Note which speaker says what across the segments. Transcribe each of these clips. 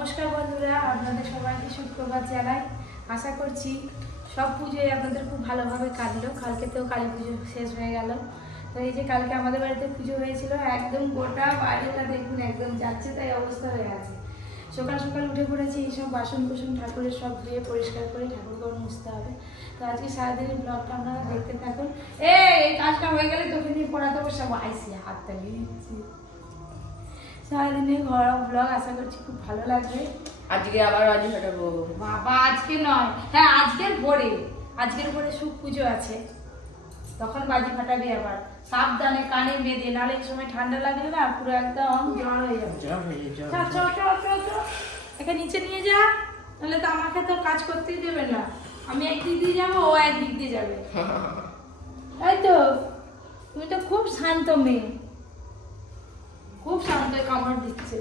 Speaker 1: নমস্কার বন্ধুরা, আপনাদের সবাইকে সুপ্রভাত জানাই। আশা করছি সব পুজোই আপনাদের খুব ভালোভাবে কাটলো। কালকে তো কালী পুজো শেষ হয়ে গেল। তো এই যে কালকে আমাদের বাড়িতে পুজো হয়েছিল, একদম গোটা বাইরেটা দেখুন, একদম যাচ্ছে তাই অবস্থা হয়ে আছে সকাল সকাল উঠে পড়েছি এইসব বাসন কুসন ঠাকুরের সব ধুয়ে পরিষ্কার করে ঠাকুর ঘর মুছতে হবে। তো আজকে সারাদিনের ব্লগটা আপনারা দেখতে থাকুন। এই কাজটা হয়ে গেলে তোকে নিয়ে পড়াতে বসে আইসি হাতটা দিচ্ছি। সারাদিনের ঘর ব্লগ আশা করছি খুব ভালো লাগবে।
Speaker 2: আজকে আবার বাজি ফাটাবো
Speaker 1: বাবা আজকে নয়। হ্যাঁ আজকের ভোরে। আজকের ভোরে সুখ পুজো আছে। তখন বাজি ফাটাবি আবার। সাবধানে কানে বেঁধে নাহলে এই সময় ঠান্ডা লাগলে না পুরো একদম জ্বর হয়ে যাবে।
Speaker 2: জ্বর হয়ে
Speaker 1: চল চল চল চল চল। একে নিচে নিয়ে যা নাহলে তো আমাকে তো কাজ করতেই দেবে না। আমি একদিক দিয়ে যাব ও একদিক দিয়ে যাবে। তাই তো তুমি তো খুব শান্ত মেয়ে। খুব শান্ত কামড় দিচ্ছে।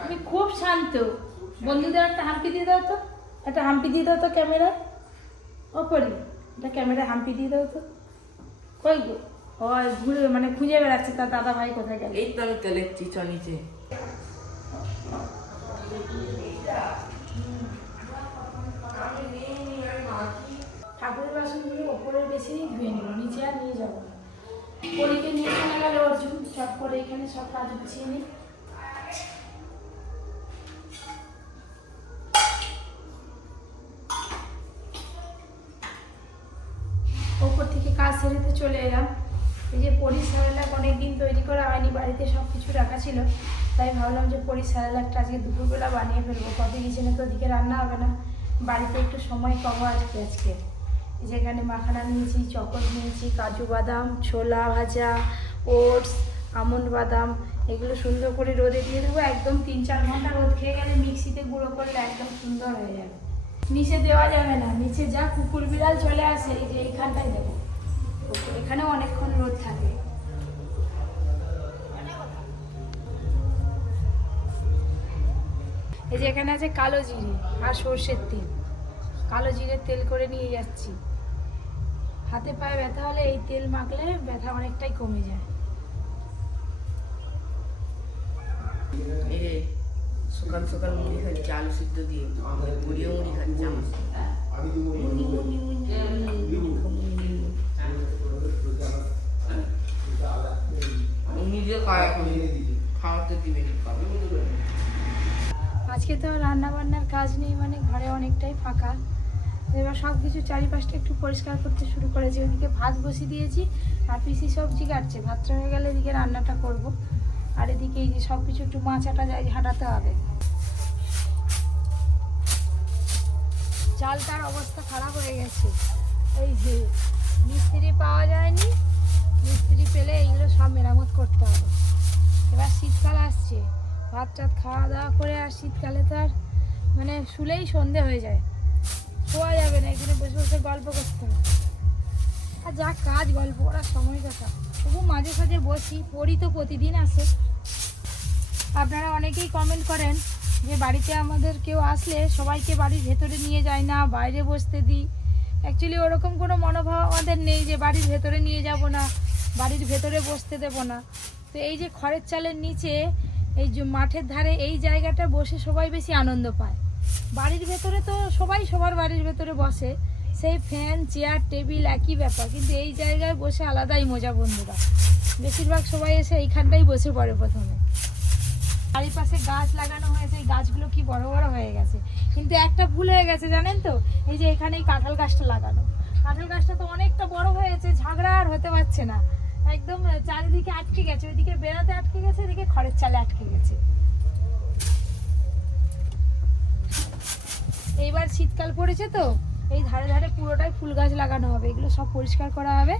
Speaker 1: তুমি খুব শান্ত। বন্ধুদের একটা হাম্পি দিয়ে দাও তো। একটা হাম্পি দিয়ে দাও তো ক্যামেরায় ওপরে পরি এটা ক্যামেরায় হাম্পি দিয়ে দাও তো। কই গো? ওই ঘুরে মানে খুঁজে বেড়াচ্ছে তার দাদা ভাই কোথায় গেল?
Speaker 2: এই তো আমি তো লেখছি চ নিচে।
Speaker 1: ঠাকুরের বাসনগুলো ওপরে বেশি ধুয়ে নেব নিচে আর নিয়ে যাব না। পরীকে নিয়ে চলে গেল অর্জুন। চট করে এখানে সব কাজ গুছিয়ে নিই ওপর থেকে কাজ সেরেতে চলে এলাম। এই যে পরি স্যালাড অনেক দিন তৈরি করা হয়নি, বাড়িতে সব কিছু রাখা ছিল। তাই ভাবলাম যে পরি স্যালাডটা আজকে দুপুরবেলা বানিয়ে ফেলব। কবে কিচেনে তো ওদিকে রান্না হবে না। বাড়িতে একটু সময় পাবো আজকে আজকে। এই যে এখানে মাখানা নিয়েছি, চকর নিয়েছি, কাজু বাদাম, ছোলা ভাজা, ওটস, আমন্ড বাদাম, এগুলো সুন্দর করে রোদে দিয়ে দেবো। একদম তিন চার ঘণ্টা রোদ খেয়ে গেলে মিক্সিতে গুঁড়ো করলে একদম সুন্দর হয়ে যাবে। নিচে দেওয়া যাবে না, নিচে যা কুকুর বিড়াল চলে আসে, এই যে এইখানটাই দেবো। এখানেও অনেকক্ষণ রোদ থাকে। এই যে এখানে আছে কালো জিরে আর সর্ষের তেল। কালো জিরের তেল করে নিয়ে যাচ্ছি। হাতে পায়ে ব্যথা হলে এই তেল মাখলে ব্যথা অনেকটাই কমে যায়।
Speaker 2: সকাল সকাল মুড়ি খাচ্ছি আলু সিদ্ধ দিয়ে মুড়িও মুড়ি খাচ্ছি আমার
Speaker 1: আজকে তো রান্না বান্নার কাজ নেই মানে ঘরে অনেকটাই ফাঁকা। এবার সব কিছু চারিপাশটা একটু পরিষ্কার করতে শুরু করেছি ওদিকে ভাত বসিয়ে দিয়েছি, আর পিসি সবজি কাটছে ভাতটা হয়ে গেলে এদিকে রান্নাটা করব। আর এদিকে এই যে সব কিছু একটু মাচাটা যাই হাঁটাতে হবে। চালটার অবস্থা খারাপ হয়ে গেছে। এই যে মিস্ত্রি পাওয়া যায়নি, মিস্ত্রি পেলে এইগুলো সব মেরামত করতে হবে। এবার শীতকাল আসছে ভাত টাত খাওয়া দাওয়া করে আর শীতকালে তো আর মানে শুলেই সন্ধে হয়ে যায়। শোয়া যাবে না এখানে বসে বসে গল্প করতে হবে। আর যা কাজ, গল্প করার সময় কথা। তবু মাঝে সাঝে বসি, পড়ি তো প্রতিদিন আসে। আপনারা অনেকেই কমেন্ট করেন যে বাড়িতে আমাদের কেউ আসলে সবাইকে বাড়ির ভেতরে নিয়ে যায় না, বাইরে বসতে দিই। অ্যাকচুয়ালি ওরকম কোনো মনোভাব আমাদের নেই যে বাড়ির ভেতরে নিয়ে যাব না, বাড়ির ভেতরে বসতে দেব না। তো এই যে খড়ের চালের নিচে, এই মাঠের ধারে এই জায়গাটা বসে সবাই বেশি আনন্দ পায়। বাড়ির ভেতরে তো সবাই সবার বাড়ির ভেতরে বসে। সেই ফ্যান চেয়ার টেবিল একই ব্যাপার। কিন্তু এই জায়গায় বসে আলাদাই মজা বন্ধুরা। বেশিরভাগ সবাই এসে এইখানটাই বসে পড়ে প্রথমে। চারিপাশে গাছ লাগানো হয়েছে, এই গাছগুলো কি বড় বড় হয়ে গেছে। কিন্তু একটা ভুল হয়ে গেছে, জানেন তো? এই যে এখানে এই কাঁঠাল গাছটা লাগানো। কাঁঠাল গাছটা তো অনেকটা বড় হয়েছে, ঝাগড়া আর হতে পারছে না। একদম, চারিদিকে আটকে গেছে। ওইদিকে বেড়াতে আটকে গেছে, এদিকে খড়ের চালে আটকে গেছে। এইবার শীতকাল পড়েছে তো, এই ধারে ধারে পুরোটাই ফুল গাছ লাগানো হবে, এগুলো সব পরিষ্কার করা হবে,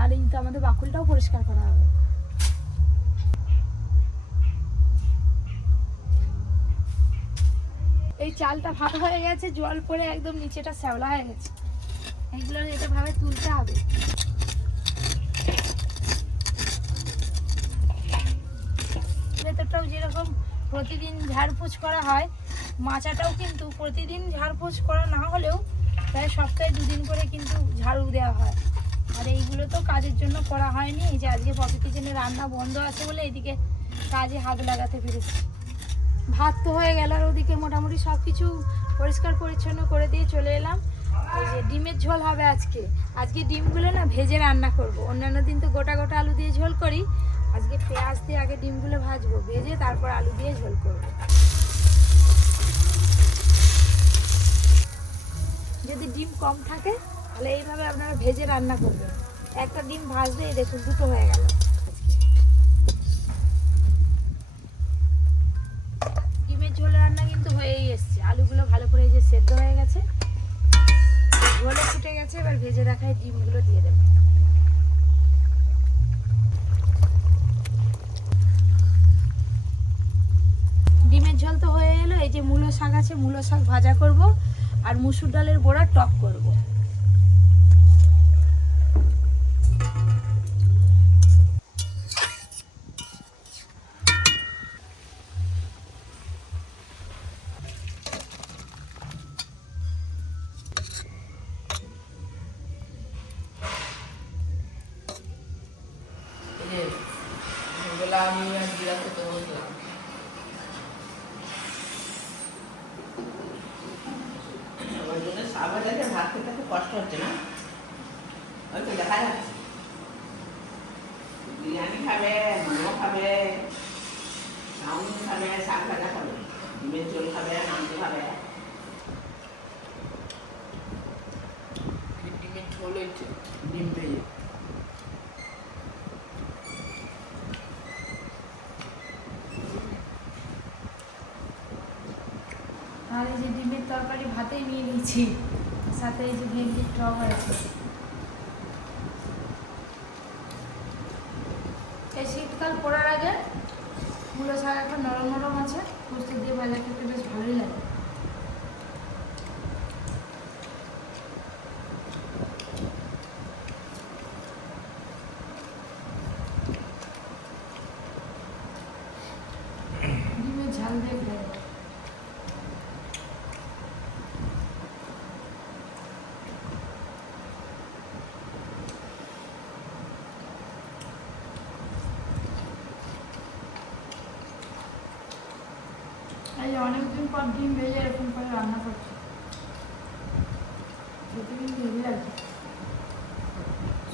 Speaker 1: আর এই আমাদের বাকুলটাও পরিষ্কার করা হবে। এই চালটা ভালো হয়ে গেছে, জল পড়ে একদম নিচেটা শ্যাওলা হয়ে গেছে। এইগুলো এটা ভাবে তুলতে হবে। ভেতরটাও যেরকম প্রতিদিন ঝাড়পোছ করা হয় মাচাটাও কিন্তু প্রতিদিন ঝাড়পোছ করা না হলেও প্রায় সপ্তাহে দুদিন করে কিন্তু ঝাড়ু দেওয়া হয়। আর এইগুলো তো কাজের জন্য করা হয়নি। এই যে আজকে পপি কিচেনে রান্না বন্ধ আছে বলে এদিকে কাজে হাত লাগাতে পেরেছি। ভাত তো হয়ে গেল আর ওদিকে মোটামুটি সব কিছু পরিষ্কার পরিচ্ছন্ন করে দিয়ে চলে এলাম। এই যে ডিমের ঝোল হবে আজকে। আজকে ডিমগুলো না ভেজে রান্না করব। অন্যান্য দিন তো গোটা গোটা আলু দিয়ে ঝোল করি। আজকে পেঁয়াজ দিয়ে আগে ডিমগুলো ভাজবো, ভেজে তারপর আলু দিয়ে ঝোল করব যদি ডিম কম থাকে, তাহলে এইভাবে আপনারা ভেজে রান্না করবেন। একটা ডিম ভাজলে এই দেখুন দুটো হয়ে গেল। ডিমের ঝোল রান্না কিন্তু হয়েই এসছে। আলুগুলো ভালো করে যে সেদ্ধ হয়ে গেছে। ঝোলে ফুটে গেছে, এবার ভেজে রাখা এই ডিমগুলো দিয়ে দেবো। ডিমের ঝোল তো হয়ে এলো, এই যে মূলো শাক আছে, মূলো শাক ভাজা করব। আর মুসুর ডালের গোড়া টক করব।
Speaker 2: আমি আর জিরা খেতে বসলাম ওই জন্য ভাত খেতে খুব কষ্ট হচ্ছে না। ওই তো দেখা যাচ্ছে। বিরিয়ানি খাবে মোমো খাবে চাউমিন খাবে শাক ভাজা খাবে ডিমের ঝোল খাবে মাংস খাবে। ডিমের ঝোল হয়েছে ডিম ভেজে
Speaker 1: আর এই যে ডিমের তরকারি ভাতেই নিয়ে নিয়েছি। সাথে এই যে ভেন্ডির টক আছে এই শীতকাল পড়ার আগে মূলো শাক এখন নরম নরম আছে পোস্ত দিয়ে ভাজা খেতে বেশ ভালোই লাগে ডিমের ঝাল দিয়ে খাই এই অনেকদিন পর ডিম ভেজে এরকম করে রান্না করছি।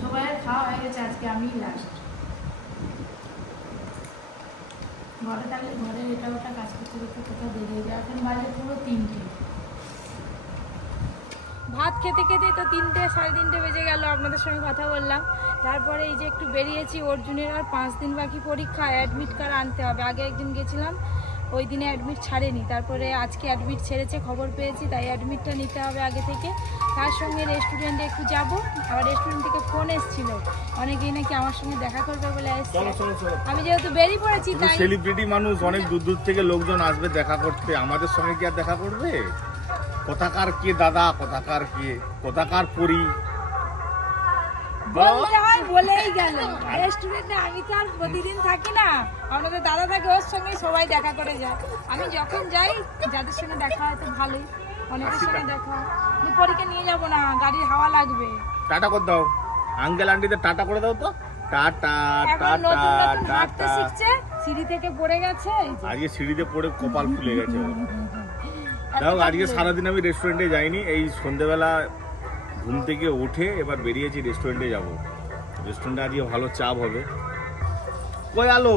Speaker 1: সবাই খাওয়া হয়ে গেছে, আজকে লাস্ট ঘরে থাকলে এটা ওটা কাজ করতে করতে কোথাও দেরি হয়ে যায়। এখন বাজে পুরো তিনটে। ভাত খেতে খেতে তো তিনটে, সাড়ে তিনটে বেজে গেল, আপনাদের সঙ্গে কথা বললাম। তারপরে এই যে একটু বেরিয়েছি অর্জুনের, আর পাঁচ দিন বাকি পরীক্ষা অ্যাডমিট কার্ড আনতে হবে। আগে একদিন গেছিলাম ওই দিনে অ্যাডমিট ছাড়েনি। তারপরে আজকে অ্যাডমিট ছেড়েছে খবর পেয়েছি তাই অ্যাডমিটটা নিতে হবে আগে থেকে। তার সঙ্গে রেস্টুরেন্টে একটু যাব। আবার রেস্টুরেন্ট থেকে ফোন এসেছিল। অনেকেই নাকি আমার সঙ্গে দেখা করবে বলে এসছে। আমি যেহেতু বেরিয়ে পড়েছি তাই
Speaker 3: সেলিব্রিটি মানুষ অনেক দূর দূর থেকে লোকজন আসবে দেখা করতে। আমাদের সঙ্গে কি আর দেখা করবে? কোথাকার কে দাদা কোথাকার কে কোথাকার পরি?
Speaker 1: বললে হয় বলেই গেল। রেস্টুরেন্টে আমি তো আর প্রতিদিন থাকি না। আমাদের দাদা থাকে ওর সঙ্গে সবাই দেখা করে যায়। আমি যখন যাই যাদের সঙ্গে দেখা হয় তো ভালোই। অনেকের সঙ্গে দেখা হয়। নিয়ে যাব না গাড়ির হাওয়া লাগবে।
Speaker 3: টাটা করে দাও। আঙ্কেল আন্টিদের টাটা করে দাও তো। টাটা টাটা টাটা।
Speaker 1: শিখছে সিঁড়ি থেকে পড়ে গেছে।
Speaker 3: আজকে সিঁড়িতে পড়ে কপাল ফুলে গেছে। দেখো আজকে সারাদিন আমি রেস্টুরেন্টে যাইনি। এই সন্ধেবেলা ঘুম থেকে উঠে এবার বেরিয়েছি রেস্টুরেন্টে যাব। রেস্টুরেন্টে আজকে ভালো চাপ হবে। কই আলো?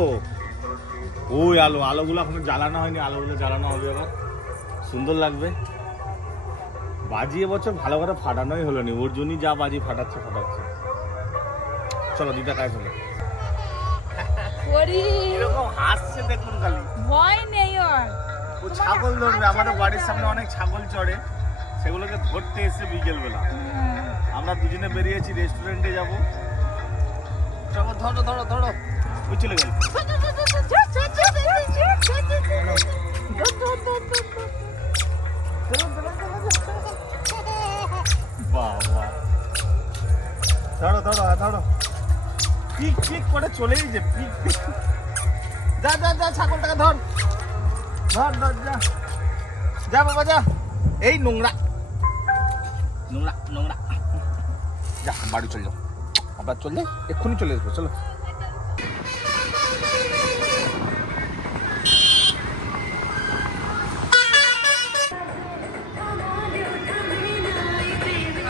Speaker 3: ওই আলো? আলোগুলো এখনও জ্বালানো হয়নি আলোগুলো জ্বালানো হবে এবার। সুন্দর লাগবে। বাজি এবছর ভালো করে ফাটানোই হলো নি। ওর জন্যই যা বাজি ফাটাচ্ছে ফাটাচ্ছে। চলো দিদা কাজ এরকম হাসছে দেখুন খালি।
Speaker 1: ভয় নেই ওর।
Speaker 3: ও ছাগল ধরবে আমাদের বাড়ির সামনে অনেক ছাগল চড়ে। সেগুলোকে ধরতে এসে বিকেলবেলা। আমরা দুজনে বেরিয়েছি রেস্টুরেন্টে যাব। চলো ধরো ধরো ধরো। ওই চলে গেল। বাবা। ধরো ধরো হ্যাঁ, ধরো। পিক পিক করে চলেই যে পিক পিক। যা যা যা ছাগলটাকে ধর। ধর ধর যা। যা বাবা যা। এই নোংরা। বাড়ি চলে যাও। আবার চলে এক্ষুনি চলে আসব, চলো।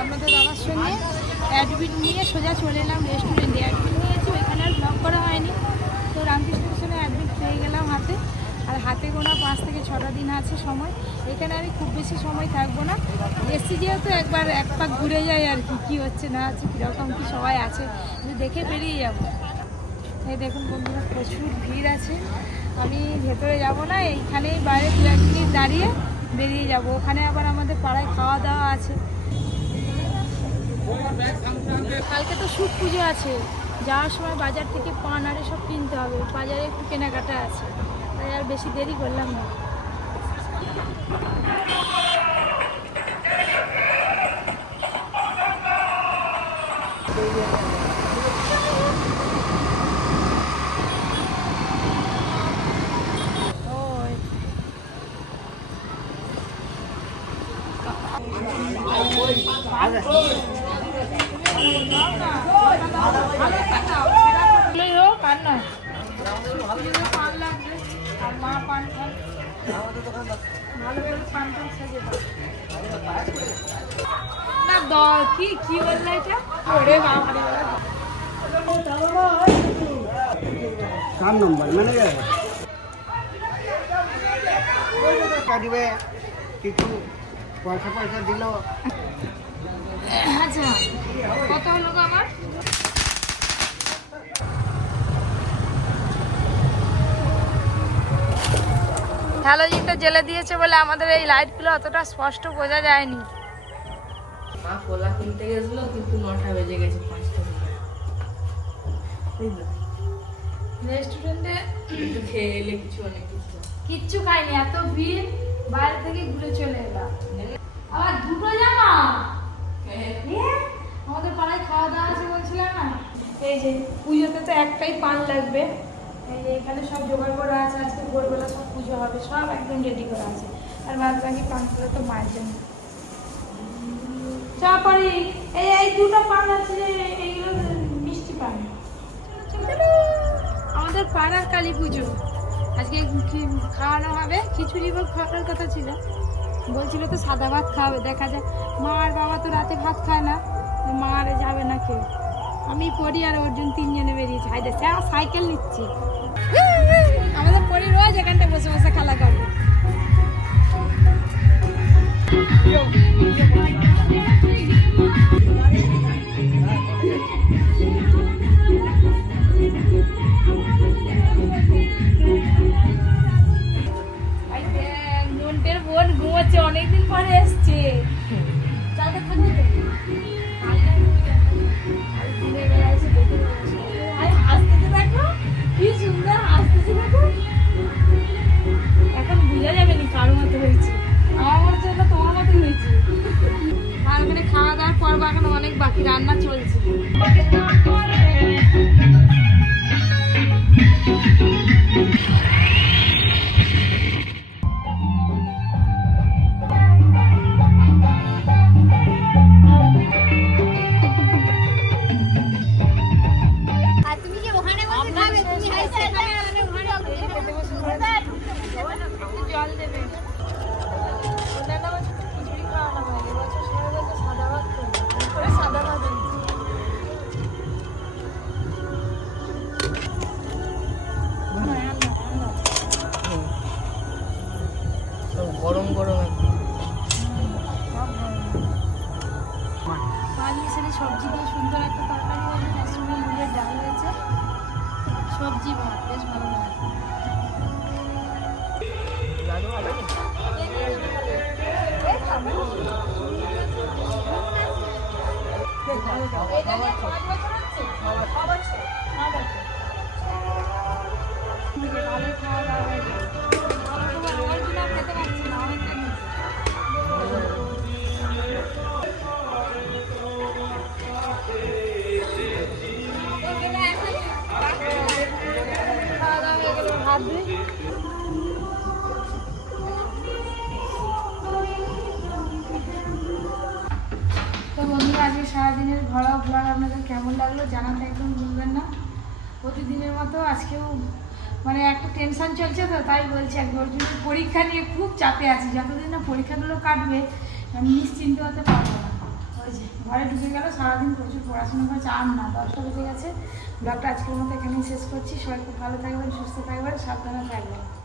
Speaker 1: আমাদের বাবার সঙ্গে অ্যাডমিট নিয়ে সোজা চলে এলাম রেস্টুরেন্টে অ্যাডমিট নিয়েছি, ওইখানে আর ব্লক করা হয়নি। তো রামকৃষ্ণ মিশনে অ্যাডমিট পেয়ে গেলাম হাতে। আর হাতে গোনা পাঁচ থেকে ছটা দিন আছে সময়। এখানে আমি খুব বেশি সময় থাকব না। এসছি যেহেতু একবার এক পাক ঘুরে যাই আর কি, কী হচ্ছে না হচ্ছে, কীরকম কী সবাই আছে দেখে বেরিয়ে যাব। এই দেখুন বন্ধুরা, প্রচুর ভিড় আছে। আমি ভেতরে যাব না, এইখানেই বাইরে দু এক মিনিট দাঁড়িয়ে বেরিয়ে যাব। ওখানে আবার আমাদের পাড়ায় খাওয়া দাওয়া আছে। কালকে তো সুখ পুজো আছে। যাওয়ার সময় বাজার থেকে পান আর সব কিনতে হবে। বাজারে একটু কেনাকাটা আছে। তাই আর বেশি দেরি করলাম না। ওই। ভালোই হোক আর নয় পুজোতে পান লাগবে আর মা পান খান ভালো করে পান টান সাজিয়ে দাও না কি কি বললে এটা? ওরে বাবা
Speaker 4: কার নম্বর মানে কিছু পয়সা পয়সা দিল।
Speaker 1: আচ্ছা কত হলো গো আমার হ্যালোজিনটা জেলে দিয়েছে বলে আমাদের এই লাইটগুলো অতটা স্পষ্ট বোঝা যায়নি।
Speaker 2: মা কলা কিনতে গেছিল কিন্তু নটা বেজে গেছে পাঁচটা বুঝলে
Speaker 1: রেস্টুরেন্টে
Speaker 2: একটু খেয়ে এলে কিছু অনেক কিছু।
Speaker 1: কিচ্ছু খাইনি এত ভিড় বাইরে থেকে ঘুরে চলে এলাম। আবার দুটো জামা? আমাদের পাড়ায় খাওয়া দাওয়া আছে বলছিলাম না? এই যে পুজোতে তো একটাই পান লাগবে। এখানে সব জোগাড় করা আছে, আজকে ভোরবেলা সব পুজো হবে, সব একদম রেডি করা আছে। আর বাদ বাকি পানগুলো তো মায়ের জন্য। চা পারি এই এই দুটো পান আছে এইগুলো মিষ্টি পান। আমাদের পাড়ার কালী পুজো। আজকে খাওয়ানো হবে? খিচুড়ি ভোগ খাওয়ানোর কথা ছিল। বলছিল তো সাদা ভাত খাওয়াবে, দেখা যায় মা আর বাবা তো রাতে ভাত খায় না মা আর যাবে না কেউ। আমি পড়ি আর অর্জুন তিনজনে বেরিয়েছি। হাইতে সাইকেল নিচ্ছি। আমাদের পরি রোজ এখানটা বসে বসে খেলা করবে। বাকি রান্না চলছে। খাওয়া দাওয়া ব্লগ আপনাদের কেমন লাগল জানাতে একদম ভুলবেন না। প্রতিদিনের মতো আজকেও মানে একটা টেনশন চলছে তো, তাই বলছি একবার পরীক্ষা নিয়ে খুব চাপে আছি। যতদিন না পরীক্ষাগুলো কাটবে, আমি নিশ্চিন্ত হতে পারব না। ওই যে, ঘরে ঢুকে গেল, সারাদিন প্রচুর পড়াশোনা করে চান না, দশটা বেজে গেছে। ব্লগটা আজকের মতো এখানেই শেষ করছি। সবাই খুব ভালো থাকবেন, সুস্থ থাকবেন, সাবধানে থাকবেন।